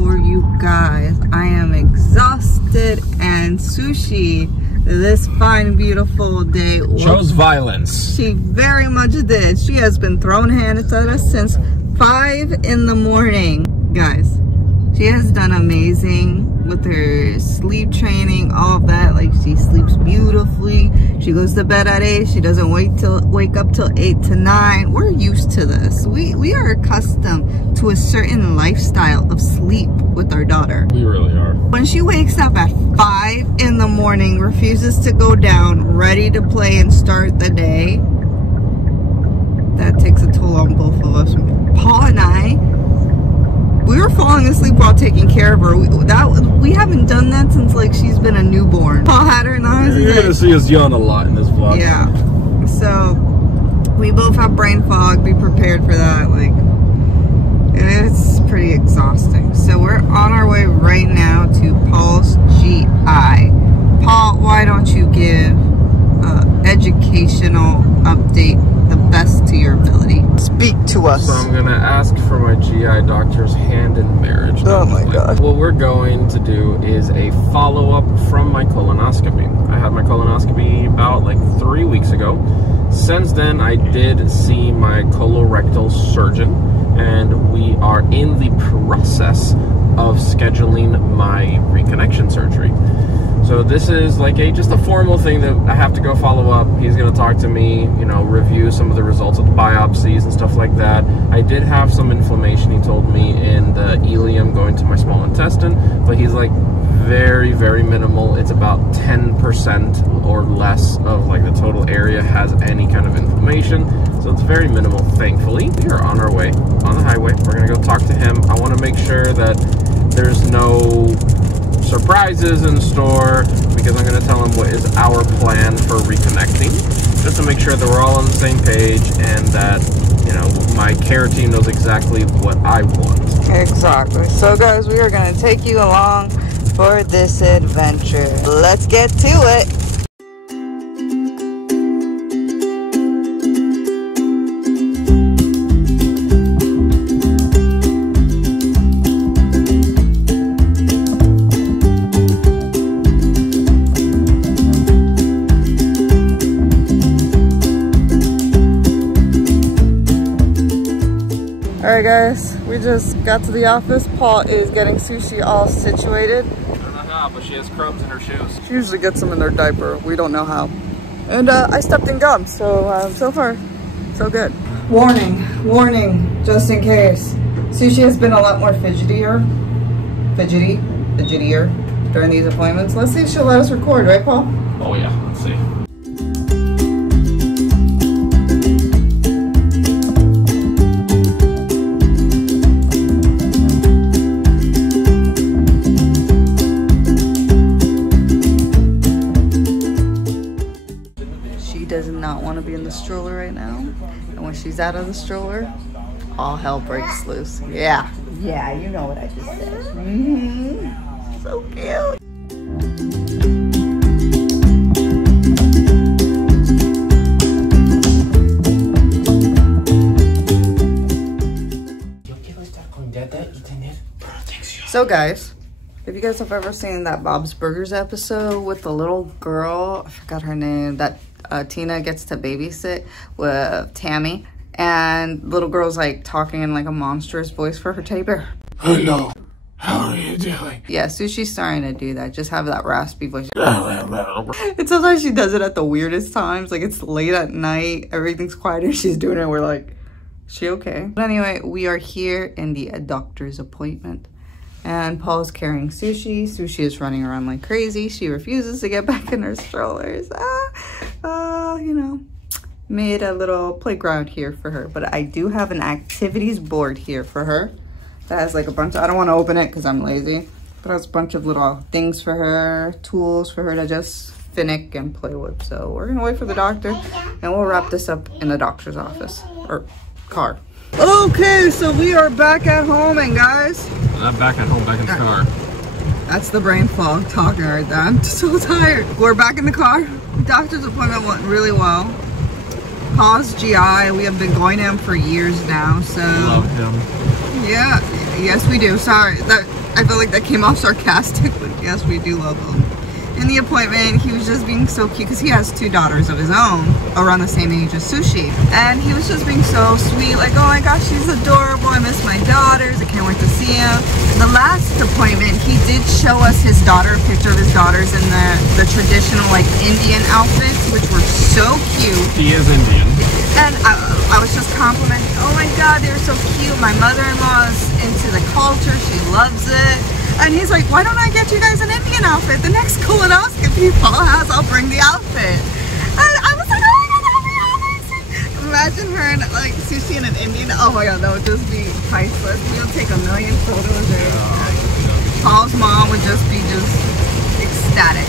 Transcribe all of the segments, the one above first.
for you guys. I am exhausted, and Sushi, this fine, beautiful day, chose violence. She very much did. She has been throwing hands at us since 5 in the morning. Guys, she has done amazing with her sleep training, all of that. Like, she sleeps beautifully. She goes to bed at 8. She doesn't wake up till 8 to 9. We're used to this. We are accustomed to a certain lifestyle of sleep with our daughter. We really are. When she wakes up at 5 in the morning, refuses to go down, ready to play and start the day, that takes a toll on both of us. Paul and I, we were falling asleep while taking care of her. We haven't done that since, like, she's been a newborn. Paul had her in the arms. You're gonna see us yawn a lot in this vlog. Yeah. So we both have brain fog. Be prepared for that. Like, it's pretty exhausting. So we're on our way right now to Paul's GI. Paul, why don't you give educational update the best to your ability? Speak to us. So I'm gonna ask for my GI doctor's hand in marriage. Oh my God. What we're going to do is a follow-up from my colonoscopy. I had my colonoscopy about like 3 weeks ago. Since then, I did see my colorectal surgeon, and we are in the process of scheduling my reconnection surgery. So this is like just a formal thing that I have to go follow up. He's going to talk to me, you know, review some of the results of the biopsies and stuff like that. I did have some inflammation, he told me, in the ileum going to my small intestine, but he's like very, very minimal. It's about 10% or less of like the total area has any kind of inflammation. So it's very minimal, thankfully. We are on our way on the highway. We're going to go talk to him. I want to make sure that there's no surprises in store, because I'm going to tell him what is our plan for reconnecting, just to make sure that we're all on the same page and that, you know, my care team knows exactly what I want. Exactly. So guys, we are going to take you along for this adventure. Let's get to it. Alright guys, we just got to the office. Paul is getting Sushi all situated. I don't know how, but she has crumbs in her shoes. She usually gets them in their diaper. We don't know how. And I stepped in gum, so so far, so good. Warning, warning, just in case. Sushi has been a lot more fidgetier during these appointments. Let's see if she'll let us record, right Paul? Oh yeah, let's see. Does not want to be in the stroller right now, and when she's out of the stroller, all hell breaks loose. Yeah, you know what I just said. So cute. So guys, if you guys have ever seen that Bob's Burgers episode with the little girl, I forgot her name, that Tina gets to babysit with Tammy, and little girl's like talking in like a monstrous voice for her teddy bear. Hello, how are you doing? Yeah, Sushi's starting to do that. Just have that raspy voice. And sometimes she does it at the weirdest times. Like, it's late at night, everything's quiet, and she's doing it. We're like, is she okay? But anyway, we are here in the doctor's appointment. And Paul's carrying Sushi. Sushi is running around like crazy. She refuses to get back in her strollers. You know, made a little playground here for her. But I do have an activities board here for her that has like a bunch of, I don't want to open it because I'm lazy, but it has a bunch of little things for her, tools for her to just finnick and play with. So we're gonna wait for the doctor, and we'll wrap this up in the doctor's office or car. Okay, so we are back at home, and guys, Not back at home, back in the car. that's the brain fog talking right there. I'm so tired. We're back in the car. Doctor's appointment went really well. Paul's GI, we have been going to him for years now, so Love him. yeah, yes we do. Sorry, that I feel like that came off sarcastic, but yes, we do love him. In the appointment, he was just being so cute because he has 2 daughters of his own around the same age as Sushi. And he was just being so sweet, like, oh my gosh, she's adorable. I miss my daughters. I can't wait to see him. The last appointment, he did show us his daughter, a picture of his daughters in the traditional, like, Indian outfits, which were so cute. He is Indian. And I was just complimenting, oh my God, they're so cute. My mother-in-law is into the culture. She loves it. And he's like, why don't I get you guys an Indian outfit? The next colonoscopy Paul has, I'll bring the outfit. And I was like, oh my God, that'd be amazing. Imagine her and like Sushi in an Indian. Oh my God, that would just be priceless. We would take a million photos there. Paul's mom would just be ecstatic.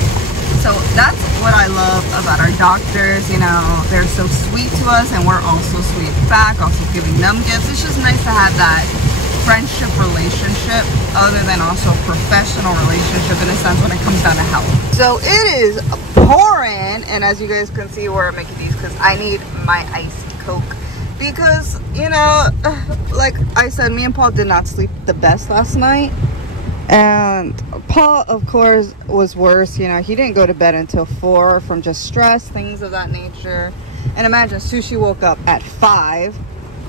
So that's what I love about our doctors. You know, they're so sweet to us and we're also sweet back, also giving them gifts. It's just nice to have that friendship relationship other than also professional relationship in a sense when it comes down to health. So it is pouring, and as you guys can see, we're making these because I need my iced Coke because, you know, like I said, me and Paul did not sleep the best last night, and Paul of course was worse. You know, he didn't go to bed until 4 from just stress, things of that nature. And imagine Sushi woke up at 5.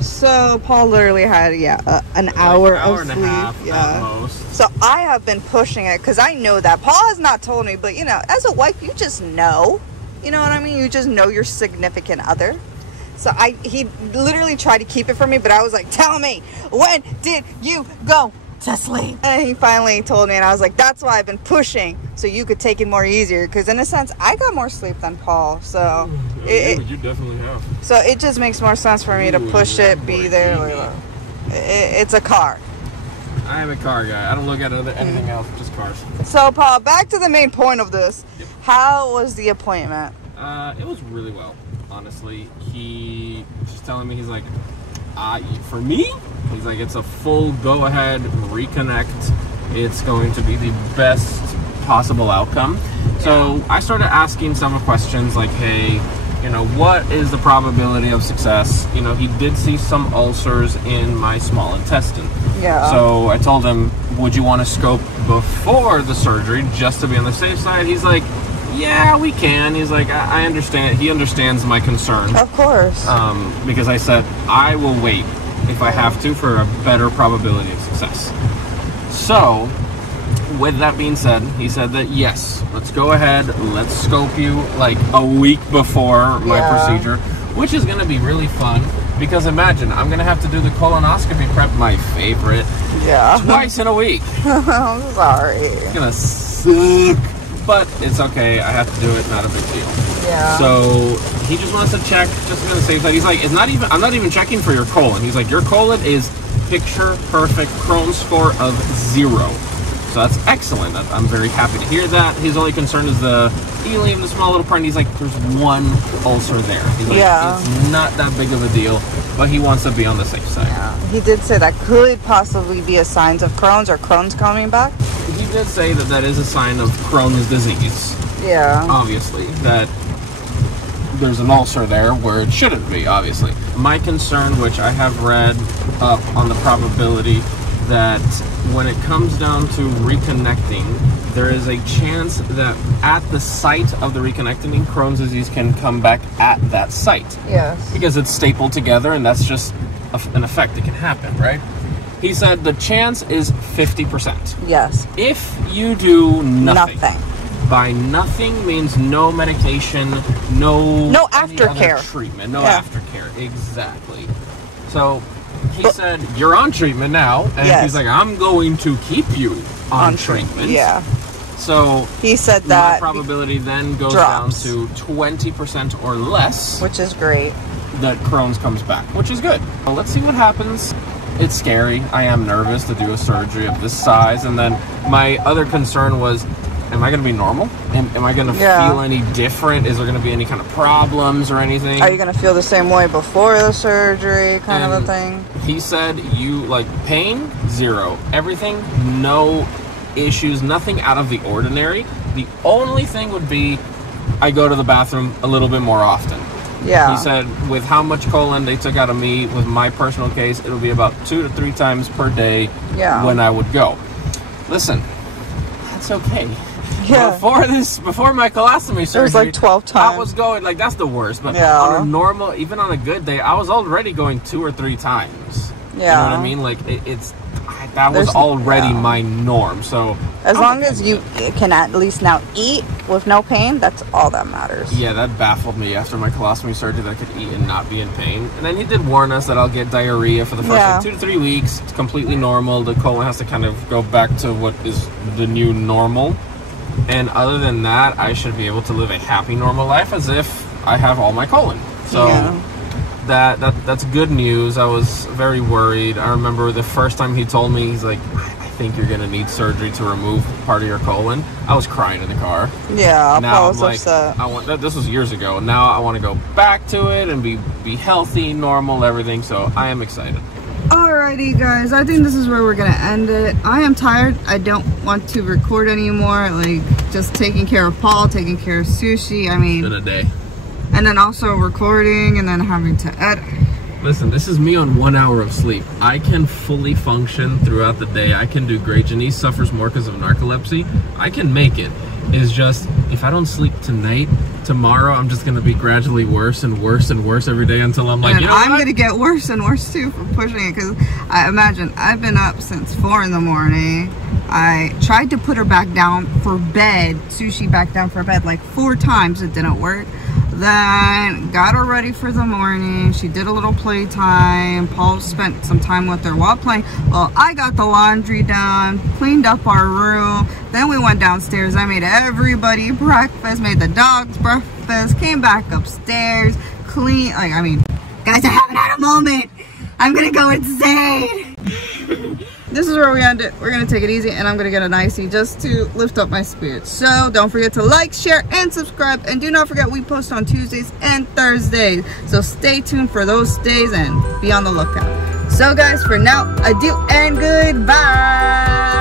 So Paul literally had an hour of sleep. And a half at most. So I have been pushing it because I know that Paul has not told me, but you know, as a wife, you just know. You know what I mean? You just know your significant other. So he literally tried to keep it from me, but I was like, tell me, when did you go to sleep? And he finally told me, and I was like, that's why I've been pushing, so you could take it more easier. Because in a sense, I got more sleep than Paul. So you definitely have. So it just makes more sense for me to push it, be there. It's a car. I am a car guy. I don't look at anything else, just cars. So Paul, back to the main point of this. Yep. How was the appointment? It was really well, honestly. He was just telling me, he's like, for me, he's like, it's a full go-ahead reconnect. It's going to be the best possible outcome. So I started asking some questions like, hey, you know, what is the probability of success? You know, he did see some ulcers in my small intestine. Yeah. So I told him, would you want to scope before the surgery just to be on the safe side? He's like, yeah, we can. He's like, I understand. He understands my concern. Of course. Because I said, I will wait if I have to for a better probability of success. So, with that being said, he said that yes, let's go ahead, let's scope you like a week before my procedure, which is going to be really fun. Because imagine, I'm going to have to do the colonoscopy prep, my favorite, twice in a week. I'm sorry. It's going to suck. But it's okay, I have to do it, not a big deal. Yeah. So he just wants to check, just to be on the safe side. He's like, I'm not even checking for your colon. He's like, your colon is picture perfect, Crohn's score of 0. So that's excellent. I'm very happy to hear that. His only concern is the ileum, the small little print. He's like, there's one ulcer there. He's like, it's not that big of a deal, but he wants to be on the safe side. Yeah. He did say that could possibly be a sign of Crohn's or Crohn's coming back. He did say that that is a sign of Crohn's disease. Yeah. Obviously, that there's an ulcer there where it shouldn't be, obviously. My concern, which I have read up on the probability that when it comes down to reconnecting, there is a chance that at the site of the reconnecting, Crohn's disease can come back at that site. Yes. Because it's stapled together, and that's just an effect that can happen, right? He said the chance is 50%. Yes. If you do nothing. By nothing means no medication, no aftercare treatment, no aftercare. Exactly. So he said, you're on treatment now, and he's like, I'm going to keep you on treatment. Yeah. So he said that my probability then goes down to 20% or less, which is great. That Crohn's comes back, which is good. Well, let's see what happens. It's scary. I am nervous to do a surgery of this size, and then my other concern was, am I going to be normal? Am I going to feel any different? Is there going to be any kind of problems or anything? Are you going to feel the same way before the surgery, kind of a thing? He said, you, like, pain, 0. Everything, no issues, nothing out of the ordinary. The only thing would be I go to the bathroom a little bit more often. Yeah. He said with how much colon they took out of me, with my personal case, it'll be about 2 to 3 times per day when I would go. Listen, that's okay. Yeah. Before my colostomy surgery, it was like 12 times. I was going, like, that's the worst. But yeah. on a normal, even on a good day, I was already going 2 or 3 times. Yeah. You know what I mean? Like, that was already my norm. So as long as you can at least now eat with no pain, that's all that matters. Yeah, that baffled me after my colostomy surgery, that I could eat and not be in pain. And then he did warn us that I'll get diarrhea for the first like 2 to 3 weeks. It's completely normal. The colon has to kind of go back to what is the new normal. And other than that, I should be able to live a happy, normal life as if I have all my colon. So that's good news. I was very worried. I remember the first time he told me, he's like, I think you're gonna need surgery to remove part of your colon. I was crying in the car. Yeah, now I was upset. This was years ago. Now I want to go back to it and be healthy, normal, everything. So I am excited. Alrighty guys, I think this is where we're gonna end it. I am tired. I don't want to record anymore. Like, just taking care of Paul, taking care of Sushi. I mean, in a day. And then also recording and then having to edit. Listen, this is me on 1 hour of sleep. I can fully function throughout the day. I can do great. Janice suffers more because of narcolepsy. I can make it. It's just, if I don't sleep tonight, tomorrow I'm just going to be gradually worse and worse and worse every day until I'm like, and you know I'm what? going to get worse and worse too for pushing it, because I imagine I've been up since 4 in the morning. I tried to put her back down for bed, Sushi back down for bed like 4 times. It didn't work. Then got her ready for the morning. She did a little playtime. Paul spent some time with her while playing. Well, I got the laundry done, cleaned up our room. Then we went downstairs. I made everybody breakfast, made the dogs breakfast, came back upstairs, clean. Like, I mean, guys, I haven't had a moment. I'm gonna go insane. This is where we end it. We're gonna take it easy, and I'm gonna get an icy just to lift up my spirits. So don't forget to like, share, and subscribe. And do not forget, we post on Tuesdays and Thursdays. So stay tuned for those days and be on the lookout. So guys, for now, adieu and goodbye.